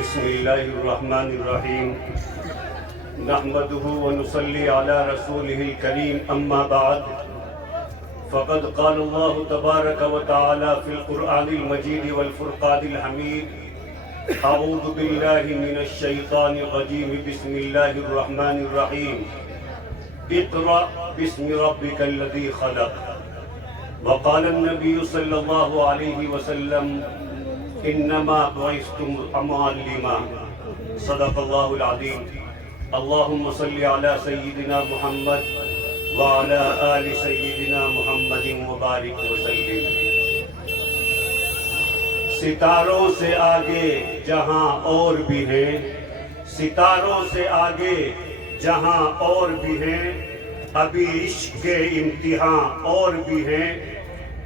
بسم الله الرحمن الرحيم نحمده ونصلي على رسوله الكريم أما بعد فقد قال الله تبارك وتعالى في القرآن المجيد والفرقان الحميد أعوذ بالله من الشيطان الرجيم بسم الله الرحمن الرحيم اقرأ باسم ربك الذي خلق وقال النبي صلى الله عليه وسلم انما بعثتم معلما صدق الله العظيم اللهم صل على سيدنا محمد وعلى آل سيدنا محمد وبارك وسلم۔ ستاروں سے آگے جہاں اور بھی ہیں، ستاروں سے آگے جہاں اور بھی ہیں، ابھی عشق کے امتحان اور بھی ہیں،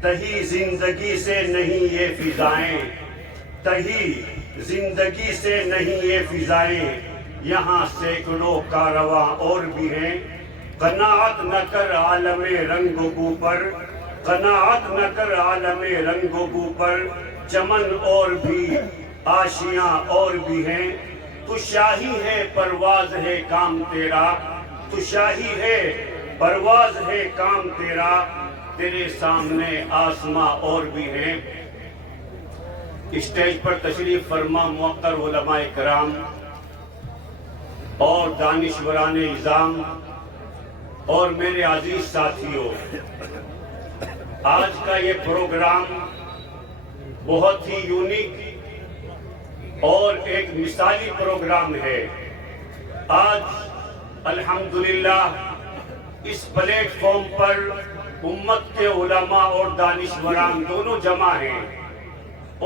تہی زندگی سے نہیں یہ فضائیں، تہی زندگی سے نہیں یہ فضائیں، یہاں سینکڑوں کارواں اور بھی ہیں، قناعت نہ کر عالم رنگ و بو پر، قناعت نہ کر عالم رنگ و بو پر، چمن اور بھی آشیاں اور بھی ہیں، تو شاہی ہے پرواز ہے کام تیرا، تو شاہی ہے پرواز ہے کام تیرا، تیرے سامنے آسماں اور بھی ہیں۔ اسٹیج پر تشریف فرما موقر علماء کرام اور دانشوران نظام اور میرے عزیز ساتھیوں، آج کا یہ پروگرام بہت ہی یونیک اور ایک مثالی پروگرام ہے۔ آج الحمدللہ اس پلیٹ فارم پر امت کے علماء اور دانشوران دونوں جمع ہیں،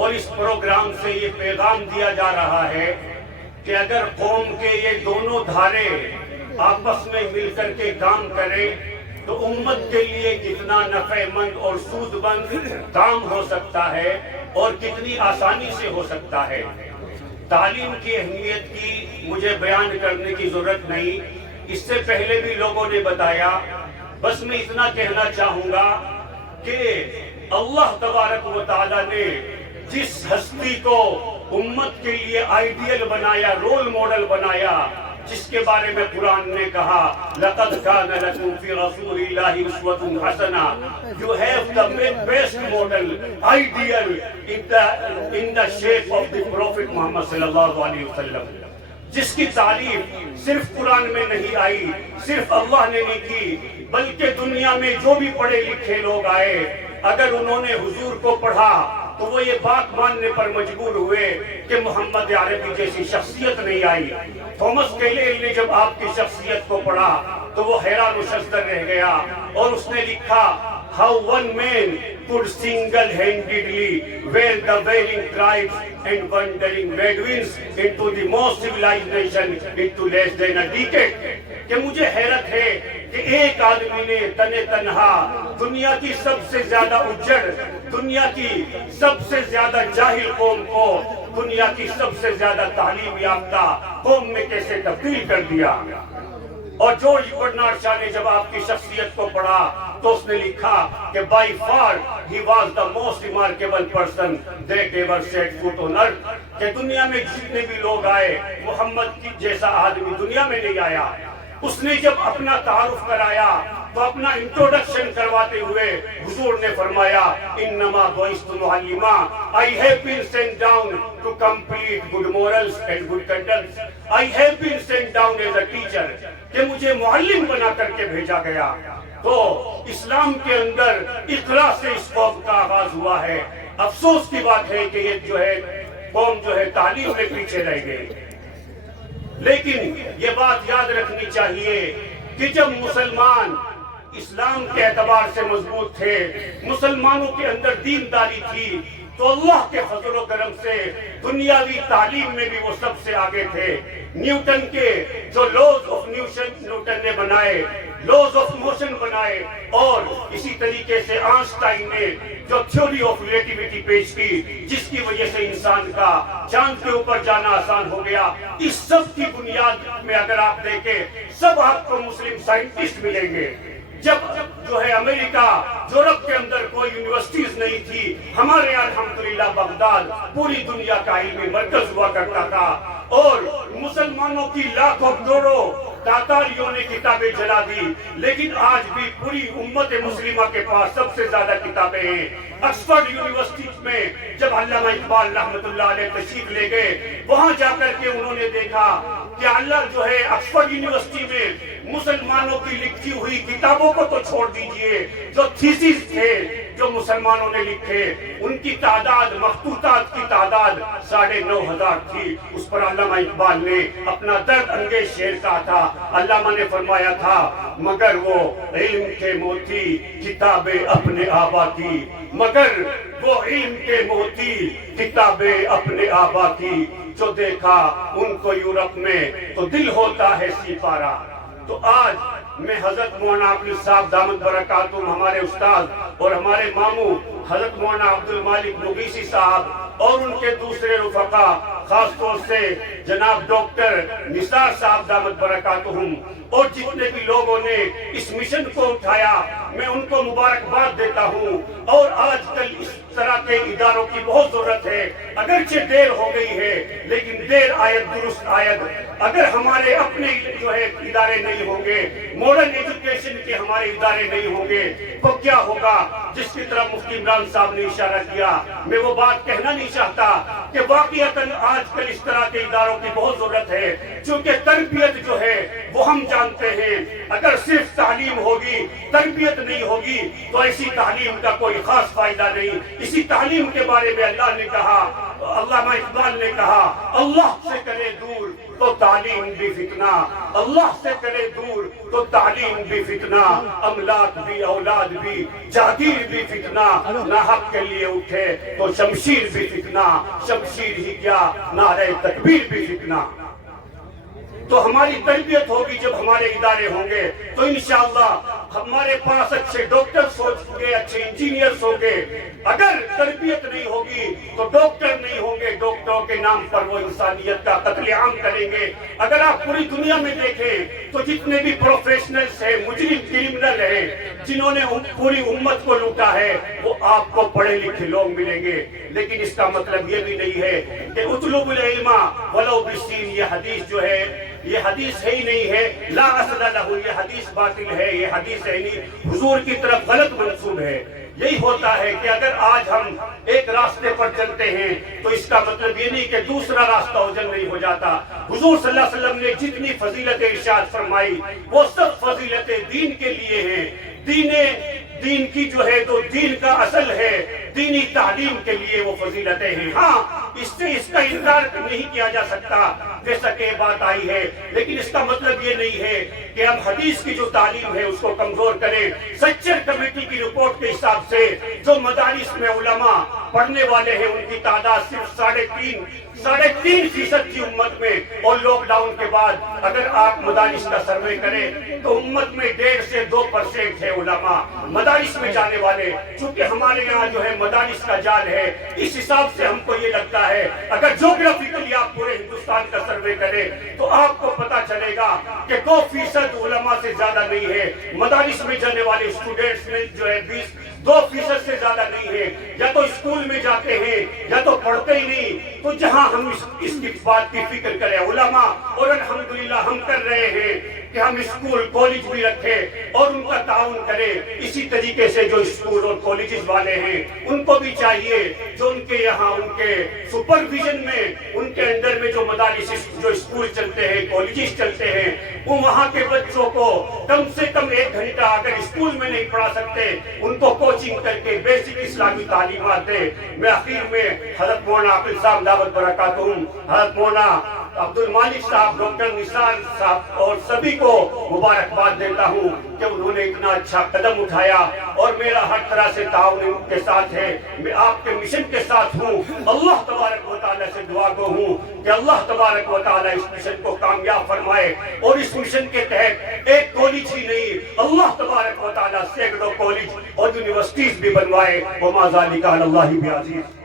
اور اس پروگرام سے یہ پیغام دیا جا رہا ہے کہ اگر قوم کے یہ دونوں دھارے آپس میں مل کر کے کام کریں تو امت کے لیے کتنا نفع مند اور سود مند کام ہو سکتا ہے اور کتنی آسانی سے ہو سکتا ہے۔ تعلیم کی اہمیت کی مجھے بیان کرنے کی ضرورت نہیں، اس سے پہلے بھی لوگوں نے بتایا، بس میں اتنا کہنا چاہوں گا کہ اللہ تبارک و تعالیٰ نے جس ہستی کو امت کے لیے آئیڈیل بنایا، رول ماڈل بنایا، جس کے بارے میں قرآن نے کہا لَقَدْ كَانَ لَكُمْ فِي رَسُولِ اللَّهِ أُسْوَةٌ حَسَنَةٌ، you have the best model, ideal in the shape of the Prophet Muhammad صلی اللہ علیہ وسلم، جس کی تعریف صرف قرآن میں نہیں آئی، صرف اللہ نے نہیں کی، بلکہ دنیا میں جو بھی پڑھے لکھے لوگ آئے، اگر انہوں نے حضور کو پڑھا تو وہ یہ بات ماننے پر مجبور ہوئے کہ محمد عربی جیسی شخصیت نہیں آئی۔ تھامس کیلیل نے جب آپ کی شخصیت کو پڑھا تو وہ حیران و شزدر رہ گیا، اور اس نے لکھا how one man could single-handedly wear the wailing tribes and wandering Bedouins into the most civilized nation into less than a decade۔ کہ مجھے حیرت ہے کہ ایک آدمی نے تنہا دنیا کی سب سے زیادہ اجڑ، دنیا کی سب سے زیادہ جاہل قوم کو دنیا کی سب سے زیادہ تعلیم یافتہ قوم میں کیسے تبدیل کر دیا۔ اور جارج برنارڈ شاہ نے جب آپ کی شخصیت کو پڑھا تو اس نے لکھا کہ by far he was the most remarkable person that ever set foot on earth، کہ دنیا میں جتنے بھی لوگ آئے محمد کی جیسا آدمی دنیا میں نہیں آیا۔ اس نے جب اپنا تعارف کرایا تو اپنا انٹروڈکشن کرواتے ہوئے حضور نے فرمایا انما بعثت معلما، I have been sent down to complete good morals and good conduct، I have been sent down as a teacher، کہ مجھے معلم بنا کر کے بھیجا گیا۔ تو اسلام کے اندر اقرا سے اس قوم کا آغاز ہوا ہے۔ افسوس کی بات ہے کہ یہ جو ہے قوم جو ہے تعلیم میں پیچھے رہ گئی، لیکن یہ بات یاد رکھنی چاہیے کہ جب مسلمان اسلام کے اعتبار سے مضبوط تھے، مسلمانوں کے اندر دینداری تھی، تو اللہ کے فضل و کرم سے دنیاوی تعلیم میں بھی وہ سب سے آگے تھے۔ نیوٹن کے جو لاز آف نیوٹن نے بنائے، لاز آف موشن بنائے، اور اسی طریقے سے آئنسٹائن نے جو تھیوری آف ریلیٹیوٹی پیش کی، جس کی وجہ سے انسان کا چاند کے اوپر جانا آسان ہو گیا، اس سب کی بنیاد میں اگر آپ دیکھیں سب آپ کو مسلم سائنٹسٹ ملیں گے۔ جب جو ہے امریکہ یورپ کے اندر کوئی یونیورسٹیز نہیں تھی، ہمارے یہاں الحمدللہ بغداد پوری دنیا کا علمی مرکز ہوا کرتا تھا، اور مسلمانوں کی لاکھوں کروڑوں تاتاریوں نے کتابیں جلا دی، لیکن آج بھی پوری امت مسلمہ کے پاس سب سے زیادہ کتابیں ہیں۔ آکسفورڈ یونیورسٹی میں جب علامہ اقبال رحمۃ اللہ علیہ تشریف لے گئے، وہاں جا کر کے انہوں نے دیکھا کہ اللہ جو ہے آکسفورڈ یونیورسٹی میں مسلمانوں کی لکھی ہوئی کتابوں کو تو چھوڑ دیجئے، جو تھیسس تھے جو مسلمانوں نے لکھے ان کی تعداد، مخطوطات کی تعداد 9,500 تھی۔ اس پر علامہ اقبال نے اپنا درد انگیز شعر کہا تھا۔ علامہ نے فرمایا تھا مگر وہ علم کے موتی کتابیں اپنے آبا کی، مگر وہ علم کے موتی کتابیں اپنے آبا کی، جو دیکھا ان کو یورپ میں تو دل ہوتا ہے سپارہ۔ تو آج میں حضرت مولانا عاقل صاحب دامت برکاتہم، ہمارے استاد اور ہمارے ماموں حضرت مولانا عبد المالک مغیثی صاحب اور ان کے دوسرے رفقا، خاص طور سے جناب ڈاکٹر نثار صاحب دامت برکاتہم، اور جتنے بھی لوگوں نے اس مشن کو اٹھایا، میں ان کو مبارکباد دیتا ہوں۔ اور آج کل اس طرح کے اداروں کی بہت ضرورت ہے، اگرچہ دیر ہو گئی ہے لیکن دیر آید درست آید۔ اگر ہمارے اپنے جو ہے ادارے نہیں ہوں گے، ماڈرن ایجوکیشن کے ہمارے ادارے نہیں ہوں گے، تو کیا ہوگا؟ جس کی طرح مفتی عمران صاحب نے اشارہ کیا، میں وہ بات کہنا نہیں چاہتا کہ واقعتاً آج کل اس طرح کے اداروں کی بہت ضرورت ہے، چونکہ تربیت جو ہے وہ ہم جانتے ہیں، اگر صرف تعلیم ہوگی، تربیت نہیں ہوگی تو ایسی تعلیم کا کوئی خاص فائدہ نہیں۔ اسی تعلیم کے بارے میں اللہ نے کہا، علامہ اقبال نے کہا، اللہ سے کرے دور تو تعلیم بھی فتنہ، اللہ سے کرے دور تو تعلیم بھی فتنہ، املاک بھی اولاد بھی جاگیر بھی فتنہ، نہ حق کے لیے اٹھے تو شمشیر بھی فتنہ، شمشیر ہی کیا نعرہ تکبیر بھی فتنہ۔ تو ہماری تربیت ہوگی جب ہمارے ادارے ہوں گے تو انشاءاللہ ہمارے پاس اچھے ڈاکٹرز ہوں گے، اچھے انجینئرز ہوں گے۔ اگر تربیت نہیں ہوگی تو ڈاکٹر نہیں ہوں گے، ڈاکٹروں کے نام پر وہ انسانیت کا قتل عام کریں گے۔ اگر آپ پوری دنیا میں دیکھیں تو جتنے بھی پروفیشنلز ہیں، مجرم کرمنل ہیں، جنہوں نے پوری امت کو لوٹا ہے، وہ آپ کو پڑھے لکھے لوگ ملیں گے۔ لیکن اس کا مطلب یہ بھی نہیں ہے کہ اطلب العلم ولو بالسین، یہ حدیث جو ہے یہ حدیث ہے ہی نہیں ہے، لا اصل لہ، یہ حدیث باطل ہے، یہ حدیث ہے نہیں، حضور کی طرف غلط منسوب ہے۔ یہی ہوتا ہے کہ اگر آج ہم ایک راستے پر چلتے ہیں تو اس کا مطلب یہ نہیں کہ دوسرا راستہ اوجھل نہیں ہو جاتا۔ حضور صلی اللہ علیہ وسلم نے جتنی فضیلتیں ارشاد فرمائی وہ سب فضیلتیں دین کے لیے ہیں۔ دین کی جو ہے تو دین کا اصل ہے، دینی تعلیم کے لیے وہ فضیلتیں ہیں۔ ہاں اس کا انکار نہیں کیا جا سکتا، جیسا کہ بات آئی ہے، لیکن اس کا مطلب یہ نہیں ہے کہ ہم حدیث کی جو تعلیم ہے اس کو کمزور کریں۔ سچر کمیٹی کی رپورٹ کے حساب سے جو مدارس میں علماء پڑھنے والے ہیں ان کی تعداد صرف 3.5% تھی امت میں، اور لاک ڈاؤن کے بعد اگر آپ مدارس کا سروے کریں تو امت میں 1.5 سے 2% ہے علماء مدارس میں جانے والے۔ چونکہ ہمارے یہاں جو ہے مدارس کا جال ہے، اس حساب سے ہم کو یہ لگتا ہے اگر جغرافیکلی آپ پورے ہندوستان کا سروے کریں تو آپ کو پتا چلے گا کہ 2% علماء سے زیادہ نہیں ہے۔ مدارس میں جانے والے اسٹوڈنٹس میں جو ہے 2% سے زیادہ نہیں ہے، یا تو اسکول میں جاتے ہیں یا تو پڑھتے ہی نہیں۔ تو جہاں ہم اس کی بات کی فکر کریں علماء، اور الحمدللہ ہم کر رہے ہیں کہ ہم اسکول کالج بھی رکھیں اور ان کا تعاون کریں، اسی طریقے سے جو اسکول اور کالجز والے ہیں ان کو بھی چاہیے جو ان کے یہاں ان کے سپرویژن میں ان کے انڈر میں جو مدارس جو اسکول چلتے ہیں کالجز چلتے ہیں، وہ وہاں کے بچوں کو کم سے کم 1 گھنٹہ اگر اسکول میں نہیں پڑھا سکتے ان کو کوچنگ کر کے بیسک اسلامی تعلیمات دیں۔ میں آخر میں حضرت مولانا عاقل صاحب دعوت برکاتہم، حضرت مولانا عبد المالک صاحب، ڈاکٹر نثار صاحب اور سبھی کو مبارکباد دیتا ہوں کہ انہوں نے اتنا اچھا قدم اٹھایا، اور میرا ہر طرح سے تعاون ان کے ساتھ ہے، میں آپ کے مشن کے ساتھ ہوں۔ اللہ تبارک و تعالیٰ سے دعا گو ہوں کہ اللہ تبارک و تعالیٰ اس مشن کو کامیاب فرمائے، اور اس مشن کے تحت ایک کالج ہی نہیں، اللہ تبارک و تعالیٰ سینکڑوں کالج اور یونیورسٹیز بھی بنوائے۔ وما ذالک علی اللہ بعزیز۔